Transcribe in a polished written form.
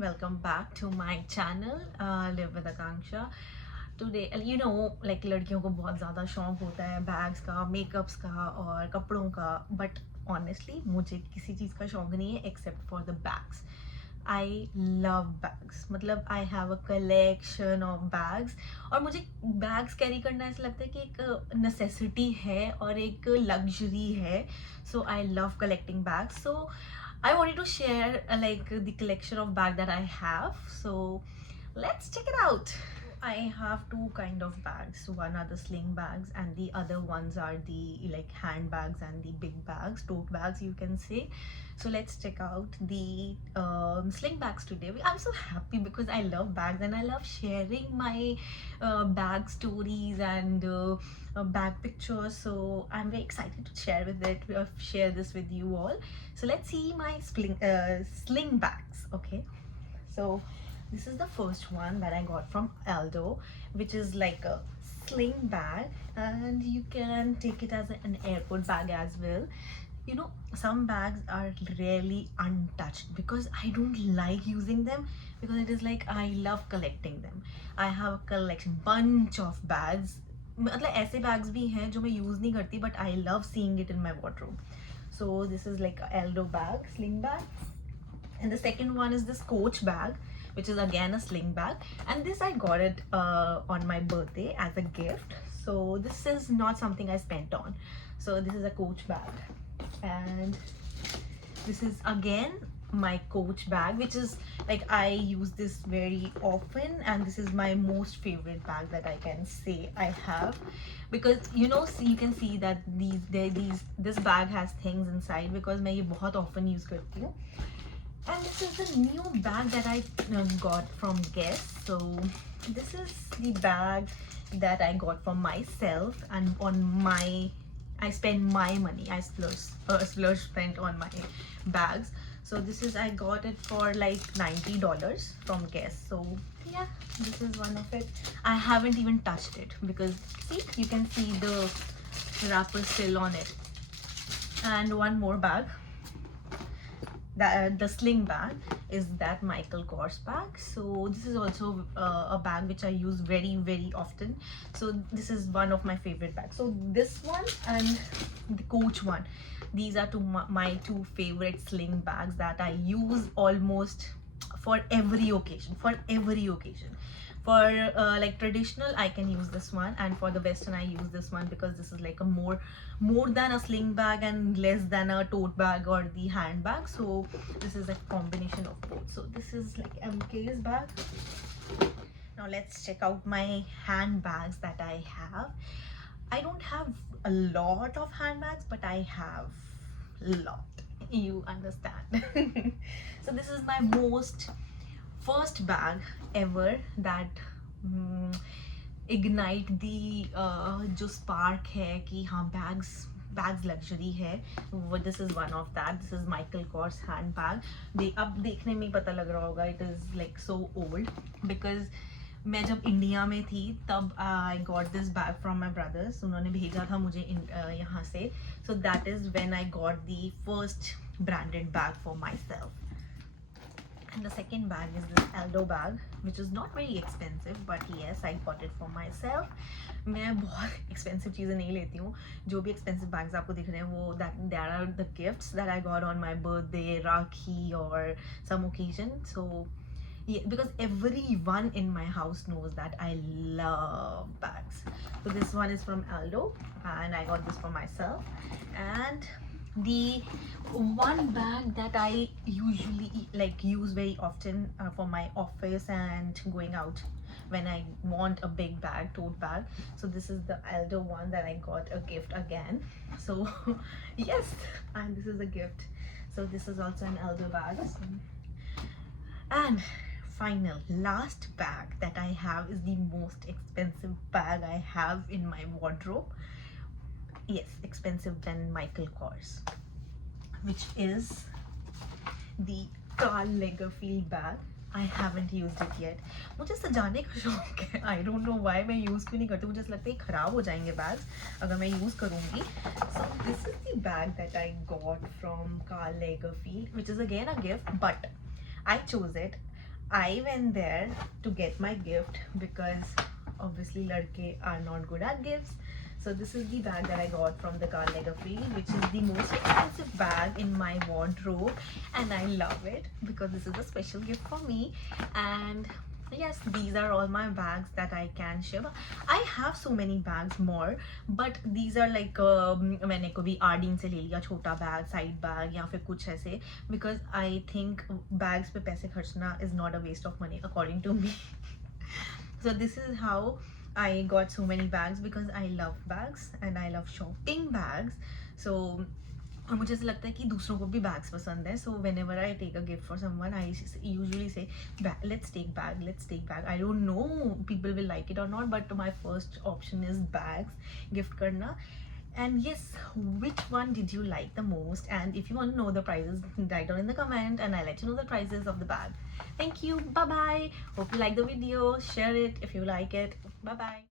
welcome back to my channel Live with Akanksha. Today like लड़कियों को बहुत ज़्यादा शौक होता है बैग्स का, मेकअप्स का और कपड़ों का, बट ऑनेस्टली मुझे किसी चीज़ का शौक नहीं है except for the bags. I love bags, मतलब I have a collection of bags. और मुझे बैग्स कैरी करना ऐसा लगता है कि एक नेसेसिटी है और एक लग्जरी है. So I love collecting bags. So I wanted to share like the collection of bag that I have. So let's check it out. I have two kind of bags. One are the sling bags and the other ones are the like handbags and the big bags, tote bags you can say. So let's check out the sling bags today. I'm so happy because I love bags and I love sharing my bag stories and bag pictures. So I'm very excited to share with it, share this with you all. So let's see my sling bags. Okay, so this is the first one that I got from Aldo, which is like a sling bag, and you can take it as an airport bag as well. You know, some bags are really untouched because I don't like using them, because it is like I love collecting them. I have a collection bunch of bags. मतलब ऐसे bags भी हैं जो मैं use नहीं करती, but I love seeing it in my wardrobe. So this is like a Aldo bag, sling bag. And the second one is this Coach bag, which is again a sling bag, and this I got it on my birthday as a gift. So this is not something I spent on. So this is a Coach bag, and this is again my Coach bag, which is like I use this very often, and this is my most favorite bag that I can say I have, because see, you can see that this bag has things inside because मैं ये बहुत often use करती हूँ. And this is the new bag that I got from Guess. So this is the bag that I got for myself, and I spend my money. I splurge spent on my bags. So this is, I got it for like $90 from Guess. So yeah, this is one of it. I haven't even touched it because see, you can see the wrapper still on it. And one more bag, the sling bag, is that Michael Kors bag. So this is also a bag which I use very often. So this is one of my favorite bags. So this one and the Coach one, these are my two favorite sling bags that I use almost for every occasion. For like traditional, I can use this one, and for the western, I use this one because this is like a more than a sling bag and less than a tote bag or the handbag. So this is a combination of both. So this is like MK's bag. Now let's check out my handbags that I have. I don't have a lot of handbags, but I have a lot. You understand. So this is my first bag ever that ignite the जो spark है कि हाँ bags luxury है. This is one of that. This is Michael Kors handbag. अब देखने में ही पता लग रहा होगा, it is like so old, because मैं जब इंडिया में थी तब I got this bag from my brothers. उन्होंने भेजा था मुझे यहाँ से. So that is when I got the first branded bag for myself. And the second bag is this Aldo bag, which is not very expensive, but yes, I got it for myself. मैं बहुत expensive चीज़ें नहीं लेती हूँ. जो भी expensive bags आपको दिख रहे हैं वो that are the gifts that I got on my birthday, Rakhi or some occasion. So yeah, because everyone in my house knows that I love bags. So this one is from Aldo, and I got this for myself. And the one bag that I usually use very often for my office and going out when I want a big bag, tote bag. So this is the Aldo one that I got a gift again. So yes, and this is a gift. So this is also an Aldo bag. And last bag that I have is the most expensive bag I have in my wardrobe. Yes, expensive than Michael Kors, which is the Karl Lagerfeld bag. I haven't used it yet. मुझे सजाने का शौक है. I don't know why मैं use क्यों नहीं करती. मुझे ऐसा लगता है खराब हो जाएंगे bags अगर मैं use करूँगी. So this is the bag that I got from Karl Lagerfeld, which is again a gift, but I chose it. I went there to get my gift because obviously ladke are not good at gifts. So this is the bag that I got from the calligraphy, which is the most expensive bag in my wardrobe, and I love it because this is a special gift for me. And yes, these are all my bags that I can share. I have so many bags more, but these are like मैंने कभी आर्डीन से ले लिया छोटा bag, side bag या फिर कुछ ऐसे, because I think bags पे पैसे खर्चना is not a waste of money according to me. So this is how I got so many bags, because I love bags and I love shopping bags. So और मुझे ऐसा लगता है कि दूसरों को भी बैग्स पसंद है. So whenever I take a gift for someone I usually say let's take bag. I don't know people will like it और not, but my first option is bags gift करना. And yes, which one did you like the most? And if you want to know the prices, write down in the comment and I'll let you know the prices of the bag. Thank you. Bye bye. Hope you like the video. Share it if you like it. Bye bye.